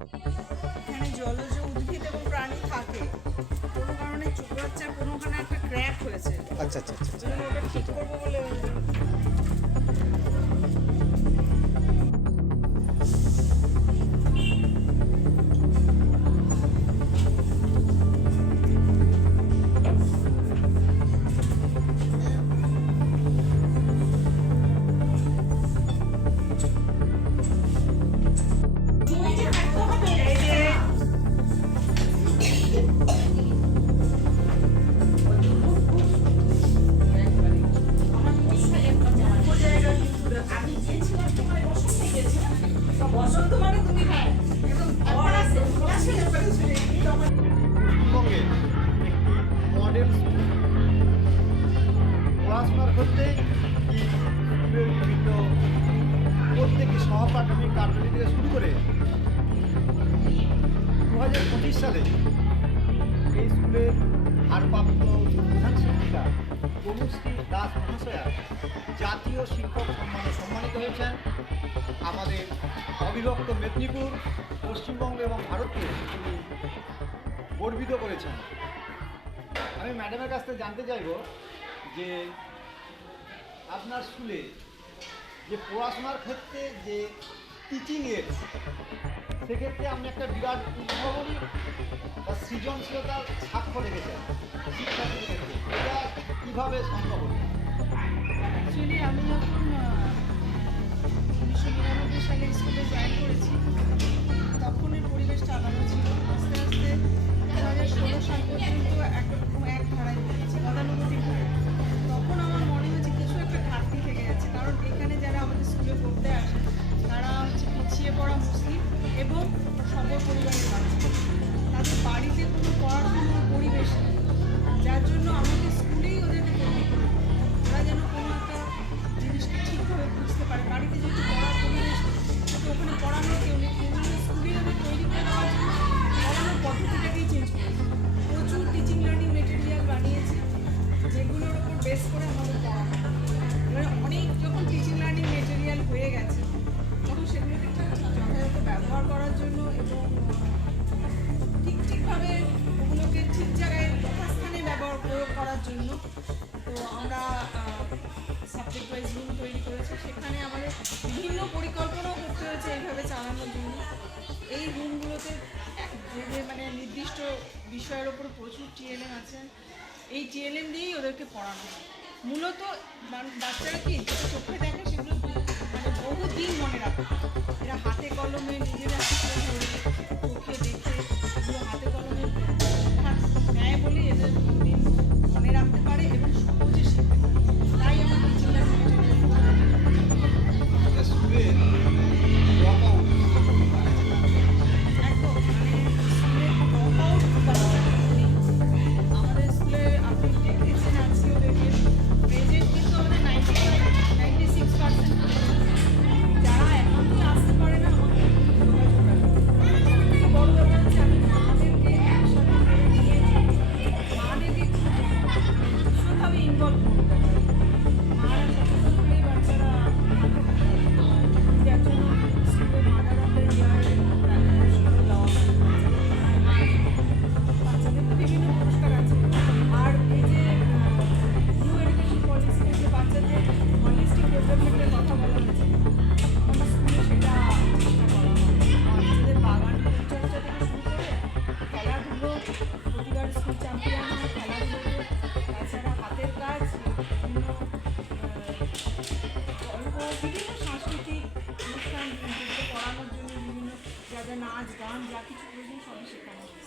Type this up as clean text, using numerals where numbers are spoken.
এখানে জলজ উদ্ভিদ এবং প্রাণী থাকে, কোনো কারণে চৌবাচ্চার কোনোখানে একটা ক্র্যাক হয়েছে। আচ্ছা আচ্ছা আচ্ছা আচ্ছা। ওটা ঠিক করবো বলে বসন্ত মানে তুমি পশ্চিমবঙ্গে একটি মডেল স্কুল পড়াশোনার ক্ষেত্রে কি স্কুলের বিভিন্ন প্রত্যেকটি সহপ্রাথমিক কার্যালয় থেকে শুরু করে 2025 সালে এই স্কুলের ভারপ্রাপ্ত প্রধান শিক্ষিকা তনুশ্রী দাস মহাশয়া জাতীয় শিক্ষক সম্মানে সম্মানিত হয়েছেন। আমাদের অবিভক্ত মেদিনীপুর, পশ্চিমবঙ্গ এবং ভারতকে তিনি গর্বিত করেছেন। আমি ম্যাডামের কাছ থেকে জানতে চাইব যে আপনার স্কুলে যে পড়াশোনার ক্ষেত্রে যে টিচিং এর, সেক্ষেত্রে আপনি একটা বিরাট উদ্ভাবনী বা সৃজনশীলতার স্বাক্ষর রেখেছেন শিক্ষার্থীর ক্ষেত্রে। এটা কীভাবে সম্ভব হলো? অ্যাকচুয়ালি আমি যখন 1999 সালে স্কুলে জয়েন করেছি, তখনের পরিবেশটা আলাদা ছিল। আস্তে আস্তে 2016 সাল পর্যন্ত একরকম এক ধারায় পড়েছি, গতানুগতিক ধারায়। তখন আমার মনে হয়েছে কিছু একটা ঘাটতি থেকে যাচ্ছে, কারণ এখানে যারা আমাদের স্কুলে পড়তে আসে তারা হচ্ছে পিছিয়ে পড়া মুসলিম এবং সবল পরিবারের বাচ্চা। তাদের বাড়িতে কোনো পড়াশোনার পরিবেশ নেই, যার জন্য আমাদের স্কুলেই ওদেরকে তৈরি করে ওরা যেন কোনো একটা জিনিসটা ঠিকভাবে বুঝতে পারে। বাড়িতে যেহেতু পড়ার পরিবেশ তো ওখানে পড়ানোর কেউ নেই, স্কুলেই ওদের তৈরি করে দেওয়ার জন্য পড়ানোর পদ্ধতিটাকেই চেঞ্জ করেছে। প্রচুর টিচিং লার্নিং মেটেরিয়াল বানিয়েছে, যেগুলোর ওপর বেস করে আমাদের পড়ানো। এবার অনেক যখন টিচিং লার্নিং মেটেরিয়াল হয়ে গেছে, তখন সেগুলোকে যথাযথ ব্যবহার করার জন্য এবং ঠিকভাবে ওগুলোকে ঠিক জায়গায় যথাস্থানে ব্যবহার প্রয়োগ করার জন্য তো আমরা সাবজেক্ট ওয়াইজ রুম তৈরি করেছি। সেখানে আমাদের বিভিন্ন পরিকল্পনাও করতে হয়েছে এইভাবে চালানোর জন্য। এই রুমগুলোতে মানে নির্দিষ্ট বিষয়ের ওপর প্রচুর টিএলএম আছে, এই টিএলএম দিয়েই ওদেরকে পড়ানো হয়। মূলত বাচ্চারা কি যেটা চোখে দেখে সেগুলো মানে বহুদিন মনে রাখে, এরা হাতে কলমে নিজেরা চোখে দেখে এগুলো হাতে কলমে নেয় বলেই এদের দিন মনে রাখতে পারে এবং সহজে শিখতে পারে। তাই আমার টিচিং লাইন স্কুলের ড্রপ আউট একদম মানে স্কুলের ড্রপ আউট আমাদের স্কুলে আপনি দেখেছেন আজকেও দেখেন প্রেজেন্ট কিন্তু আমাদের 96% যারা এখনই আসতে পারে না আমাকে যোগাযোগ রাখে। সবথেকে বড় ব্যাপার হচ্ছে আমি মাদেরকে একসাথে করে নিয়ে মাদেরকে ভীষণভাবে ইনভলভ করতে পারি। মারা সচেতন হলেই বাচ্চারা যার জন্য স্কুলে মাদার অফ দ্য ইয়ার পুরস্কারও দেওয়া হয়। বাচ্চাদের তো বিভিন্ন পুরস্কার আছে। আর এই যে নিউ এডুকেশন পলিসিতে যে বাচ্চাদের হলিস্টিক ডেভেলপমেন্টের কথা বলা হয়েছে, আমার স্কুলে সেটা চেষ্টা করা হয়। বাচ্চাদের বাগান পরিচর্যা থেকে শুরু করে খেলাধুলো, প্রতিবার স্কুল চ্যাম্পিয়ন হয় খেলাধুলোতে, তাছাড়া হাতের কাজ, বিভিন্ন গল্প, বিভিন্ন সাংস্কৃতিক অনুষ্ঠান যেগুলো পড়ানোর জন্য বিভিন্ন যা যা নাচ গান যা কিছু প্রয়োজন সবই শেখানো হয়।